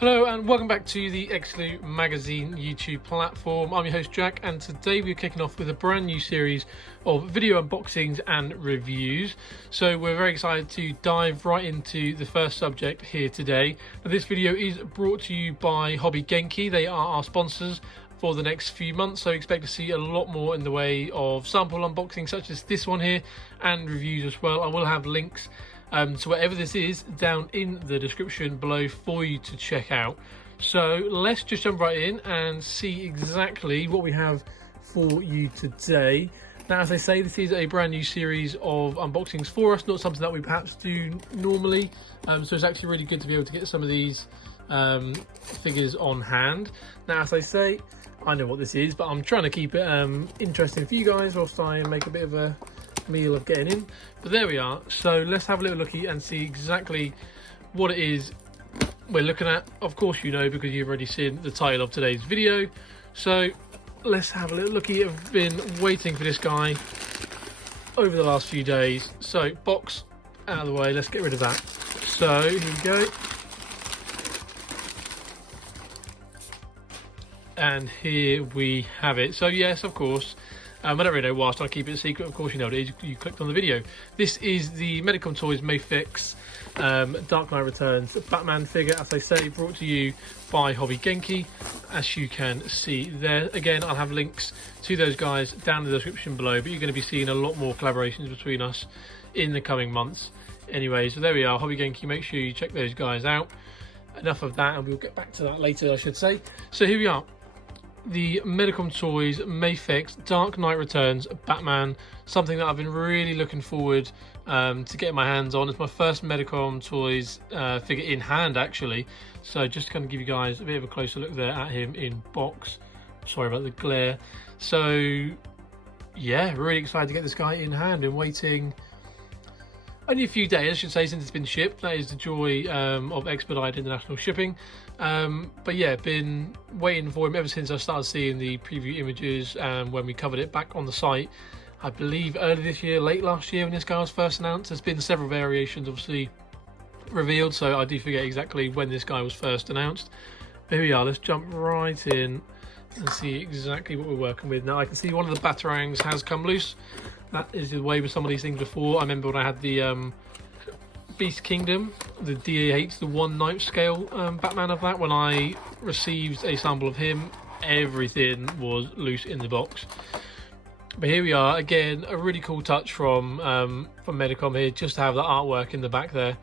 Hello and welcome back to the Exclu Magazine YouTube platform. I'm your host Jack, and today we're kicking off with a brand new series of video unboxings and reviews. So we're very excited to dive right into the first subject here today. Now, this video is brought to you by Hobby Genki. They are our sponsors for the next few months, so expect to see a lot more in the way of sample unboxings such as this one here, and reviews as well. I will have links to whatever this is down in the description below for you to check out. So let's just jump right in and see exactly what we have for you today. Now, as I say, this is a brand new series of unboxings for us, not something that we perhaps do normally, so it's actually really good to be able to get some of these figures on hand. Now, as I say, I know what this is, but I'm trying to keep it interesting for you guys whilst I make a bit of a meal of getting in. But there we are. So let's have a little looky and see exactly what it is we're looking at. Of course you know, because you've already seen the title of today's video. So let's have a little looky. I've been waiting for this guy over the last few days. So box out of the way, let's get rid of that. So here we go. And here we have it. So yes, of course, I don't really know why I was trying to keep it a secret. Of course you know what it is, you clicked on the video. This is the Medicom Toys MAFEX Dark Knight Returns Batman figure, as I say, brought to you by Hobby Genki, as you can see there. Again, I'll have links to those guys down in the description below, but you're going to be seeing a lot more collaborations between us in the coming months. Anyway, so there we are, Hobby Genki, make sure you check those guys out. Enough of that, and we'll get back to that later, I should say. So here we are. The Medicom Toys MAFEX Dark Knight Returns Batman, something that I've been really looking forward to getting my hands on. It's my first Medicom Toys figure in hand, actually, so just to kind of give you guys a bit of a closer look there at him in box. Sorry about the glare. So yeah, really excited to get this guy in hand. Been waiting only a few days, I should say, since it's been shipped. That is the joy of expedited international shipping. But yeah, been waiting for him ever since I started seeing the preview images when we covered it back on the site, I believe early this year, late last year, when this guy was first announced. There's been several variations obviously revealed, so I do forget exactly when this guy was first announced. But here we are, let's jump right in and see exactly what we're working with. Now I can see one of the Batarangs has come loose. That is the way with some of these things before. I remember when I had the Beast Kingdom, the DAH, the 1/9 scale Batman of that, when I received a sample of him, everything was loose in the box. But here we are, again, a really cool touch from Medicom here, just to have that artwork in the back there.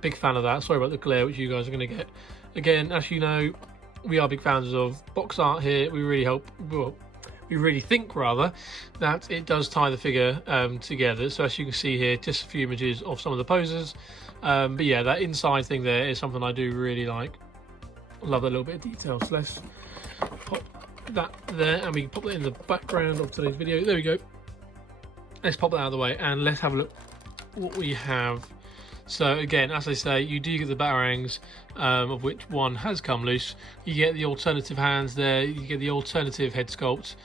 Big fan of that. Sorry about the glare, which you guys are going to get. Again, as you know, we are big fans of box art here. We really think rather that it does tie the figure together. So as you can see here, just a few images of some of the poses, but yeah, that inside thing there is something I do really like. Love that little bit of detail. So let's pop that there, and we can pop that in the background of today's video. There we go. Let's pop that out of the way and let's have a look what we have. So again, as I say, you do get the Batarangs, of which one has come loose. You get the alternative hands there, you get the alternative head sculpt,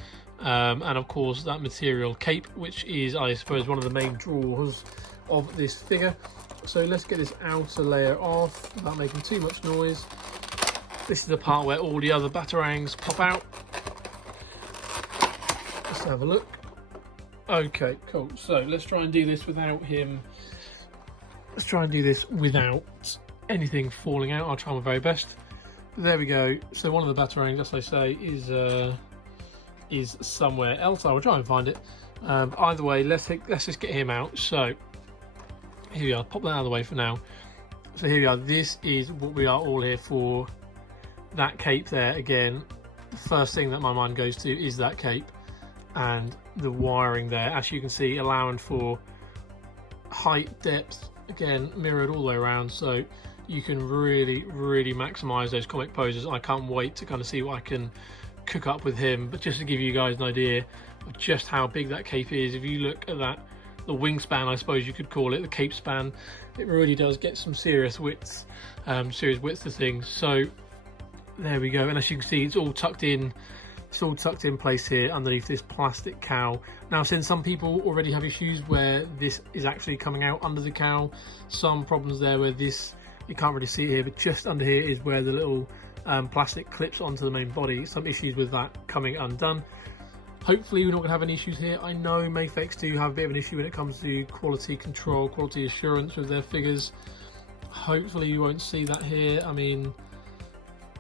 and of course that material cape, which is, I suppose, one of the main draws of this figure. So let's get this outer layer off without making too much noise. This is the part where all the other Batarangs pop out. Let's have a look. Okay, cool. So let's try and do this without him. Let's try and do this without anything falling out. I'll try my very best. But there we go. So one of the Batarangs, as I say, is somewhere else. I will try and find it. Either way, let's just get him out. So here we are. Pop that out of the way for now. So here we are. This is what we are all here for. That cape there, again, the first thing that my mind goes to is that cape and the wiring there. As you can see, allowing for height, depth, again mirrored all the way around, so you can really maximize those comic poses. I can't wait to kind of see what I can cook up with him. But just to give you guys an idea of just how big that cape is, if you look at that, the wingspan, I suppose you could call it, the cape span, it really does get some serious width to things. So there we go, and as you can see, it's all tucked in place here underneath this plastic cowl. Now, since some people already have issues where this is actually coming out under the cowl, some problems there where this You can't really see it here, but just under here is where the little plastic clips onto the main body. Some issues with that coming undone. Hopefully we're not going to have any issues here. I know MAFEX do have a bit of an issue when it comes to quality control, quality assurance with their figures. Hopefully you won't see that here. I mean,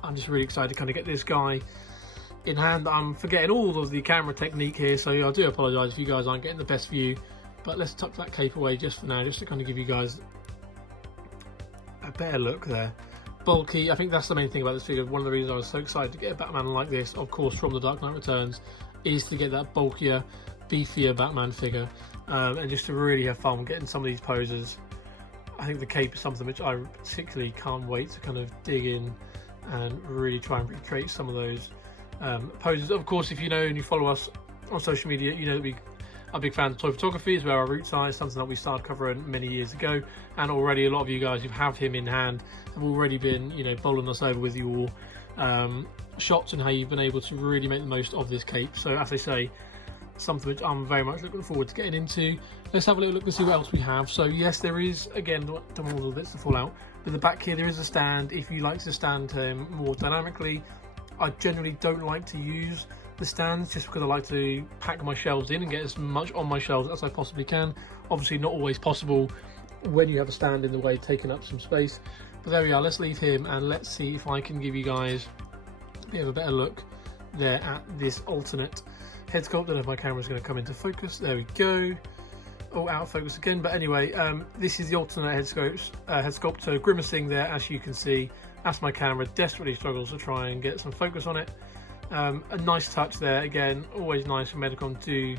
I'm just really excited to kind of get this guy in hand. I'm forgetting all of the camera technique here, so I do apologise if you guys aren't getting the best view. But let's tuck that cape away just for now, just to kind of give you guys a better look there. Bulky, I think that's the main thing about this figure. One of the reasons I was so excited to get a Batman like this, of course, from The Dark Knight Returns, is to get that bulkier, beefier Batman figure, and just to really have fun getting some of these poses. I think the cape is something which I particularly can't wait to kind of dig in and really try and recreate some of those poses. Of course, if you know and you follow us on social media, you know that we are big fans of toy photography, is where our roots are. It's something that we started covering many years ago, and already a lot of you guys who have him in hand have already been, you know, bowling us over with your shots and how you've been able to really make the most of this cape. So as I say, something which I'm very much looking forward to getting into. Let's have a little look and see what else we have. So yes, there is, again, don't want all the bits to fall out, but the back here there is a stand. If you like to stand him more dynamically, I generally don't like to use the stands just because I like to pack my shelves in and get as much on my shelves as I possibly can. Obviously not always possible when you have a stand in the way, taking up some space. But there we are, let's leave him and let's see if I can give you guys a bit of a better look there at this alternate head sculpt. I don't know if my camera's going to come into focus. There we go. Oh, out of focus again. But anyway, this is the alternate head sculpt. So grimacing there, as you can see. As my camera desperately struggles to try and get some focus on it. A nice touch there. Again, always nice for Medicom to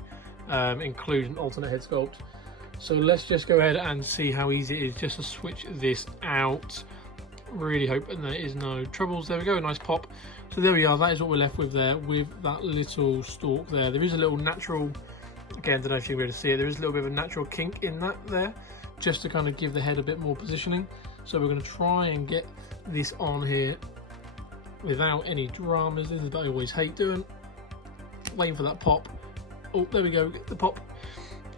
include an alternate head sculpt. So let's just go ahead and see how easy it is just to switch this out. Really hoping there is no troubles. There we go, a nice pop. So there we are, that is what we're left with there, with that little stalk there. There is a little natural, again, I don't know if you'll be able to see it, there is a little bit of a natural kink in that there, just to kind of give the head a bit more positioning. So we're going to try and get this on here without any dramas. This is what I always hate doing. Waiting for that pop. Oh, there we go, get the pop.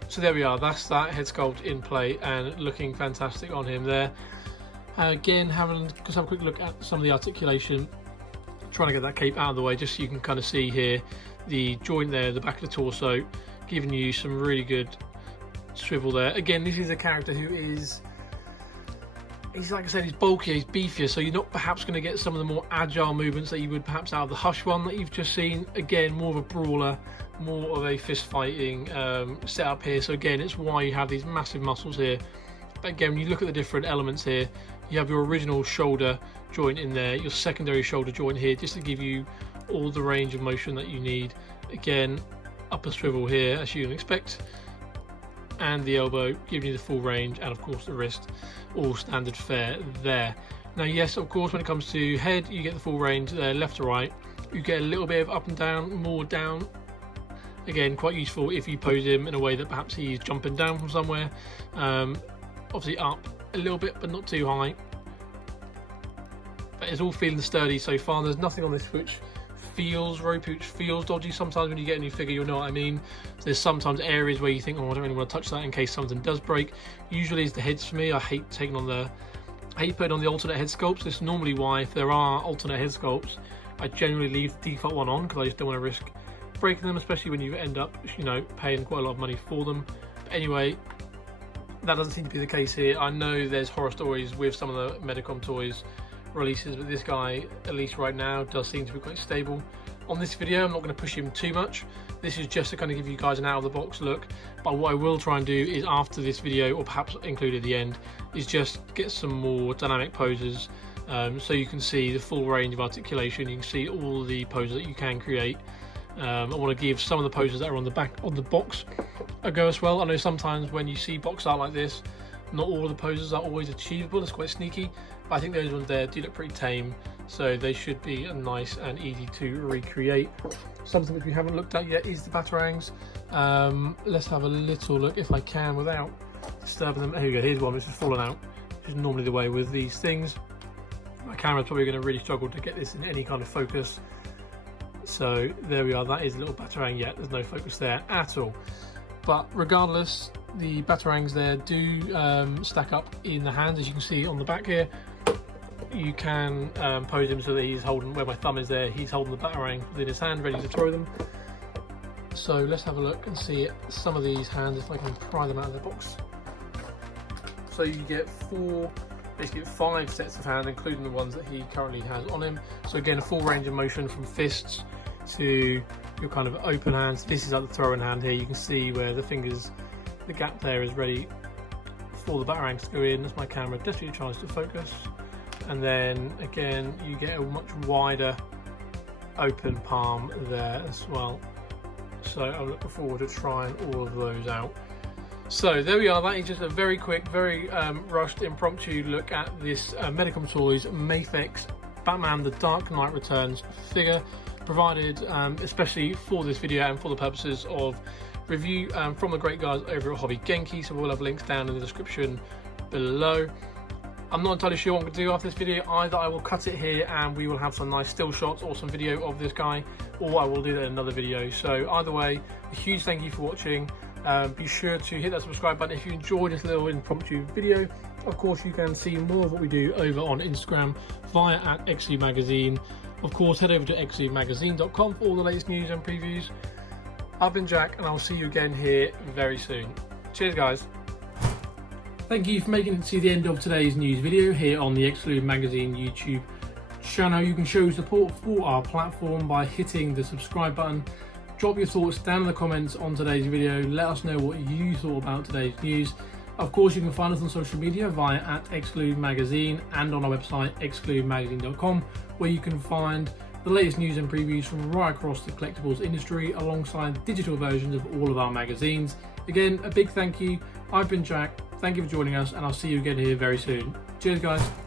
So there we are, that's that head sculpt in play and looking fantastic on him there. Again, just have a quick look at some of the articulation, trying to get that cape out of the way just so you can kind of see here the joint there, the back of the torso, giving you some really good swivel there. Again, this is a character who is, he's like I said, he's bulkier, he's beefier, so you're not perhaps going to get some of the more agile movements that you would perhaps out of the Hush one that you've just seen. Again, more of a brawler, more of a fist fighting setup here. So again, it's why you have these massive muscles here. But again, when you look at the different elements here, you have your original shoulder joint in there, your secondary shoulder joint here, just to give you all the range of motion that you need. Again, upper swivel here, as you can expect, and the elbow giving you the full range, and of course the wrist, all standard fare there. Now yes, of course, when it comes to head, you get the full range there, left to right. You get a little bit of up and down, more down. Again, quite useful if you pose him in a way that perhaps he's jumping down from somewhere. Obviously up a little bit, but not too high. But it's all feeling sturdy so far. There's nothing on this which feels ropey, which feels dodgy. Sometimes when you get a new figure, you'll know what I mean. There's sometimes areas where you think, oh, I don't really want to touch that in case something does break. Usually it's the heads for me. I hate putting on the alternate head sculpts. This is normally why, if there are alternate head sculpts, I generally leave the default one on, because I just don't want to risk breaking them, especially when you end up, you know, paying quite a lot of money for them. But anyway, that doesn't seem to be the case here. I know there's horror stories with some of the Medicom toys releases, but this guy, at least right now, does seem to be quite stable. On this video, I'm not going to push him too much. This is just to kind of give you guys an out-of-the-box look. But what I will try and do is, after this video, or perhaps include at the end, is just get some more dynamic poses, so you can see the full range of articulation. You can see all the poses that you can create. I want to give some of the poses that are on the back of the box a go as well. I know sometimes when you see box art like this, not all of the poses are always achievable. It's quite sneaky, but I think those ones there do look pretty tame, so they should be nice and easy to recreate. Something which we haven't looked at yet is the Batarangs. Let's have a little look if I can without disturbing them. Here we go, here's one which has fallen out, which is normally the way with these things. My camera's probably going to really struggle to get this in any kind of focus. So there we are, that is a little Batarang. Yet there's no focus there at all. But regardless, the Batarangs there do stack up in the hands, as you can see on the back here. you can pose him so that he's holding, where my thumb is there, he's holding the Batarang within his hand, ready to throw them. So let's have a look and see some of these hands, if I can pry them out of the box. So you get basically 5 sets of hands, including the ones that he currently has on him. So again, a full range of motion from fists to your kind of open hands. This is like the throwing hand here. You can see where the fingers, the gap there is ready for the Batarangs to go in. That's my camera desperately tries to focus. And then again, you get a much wider open palm there as well. So I'm looking forward to trying all of those out. So there we are, that is just a very quick, very rushed, impromptu look at this Medicom Toys MAFEX Batman The Dark Knight Returns figure, provided especially for this video and for the purposes of review from the great guys over at Hobby Genki. So we'll have links down in the description below. I'm not entirely sure what I'm going to do after this video. Either I will cut it here and we will have some nice still shots or some video of this guy, or I will do that in another video. So either way, a huge thank you for watching. Be sure to hit that subscribe button if you enjoyed this little impromptu video. Of course, you can see more of what we do over on Instagram via @XLuMagazine. Of course, head over to xlumagazine.com for all the latest news and previews. I've been Jack, and I'll see you again here very soon. Cheers, guys. Thank you for making it to the end of today's news video here on the XLU Magazine YouTube channel. You can show support for our platform by hitting the subscribe button. Drop your thoughts down in the comments on today's video. Let us know what you thought about today's news. Of course, you can find us on social media via @XLuMagazine and on our website xlumagazine.com, where you can find the latest news and previews from right across the collectibles industry, alongside digital versions of all of our magazines. Again, a big thank you. I've been Jack. Thank you for joining us, and I'll see you again here very soon. Cheers, guys.